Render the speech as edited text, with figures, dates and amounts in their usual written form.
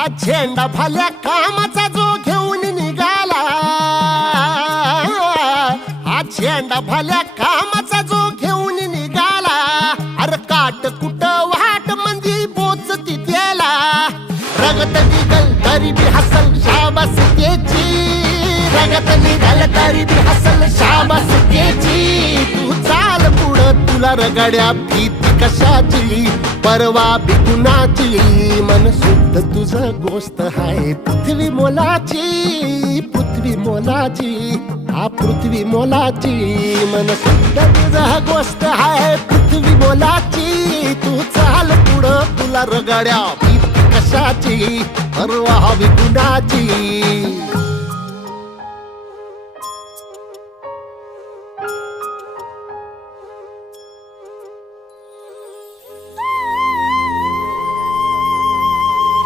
हा झेंडा भाल्या कामाचा जो घेऊन निघाला, हा झेंडा भाल्या कामाचा जो घेऊन निघाला, अरे काट कुट वाट मंदी बोचती त्याला, रगत निघल तरी बी हसल शाबास त्याची, रगत निघल तरी बी हसल शाबास त्याची. तू चाल पुढं तुला रगड्या भीती कशाची, परवा बी कुणाची, मन शुद्ध तुझं गोष्ट हाय पृथ्वी मोलाची, पृथ्वी मोलाची, हा पृथ्वी मोलाची, मन शुद्ध तुझं गोष्ट हाय पृथ्वी मोलाची. तू चाल पुढं तुला रगड्या भीती कशाची, परवा बी कुणाची.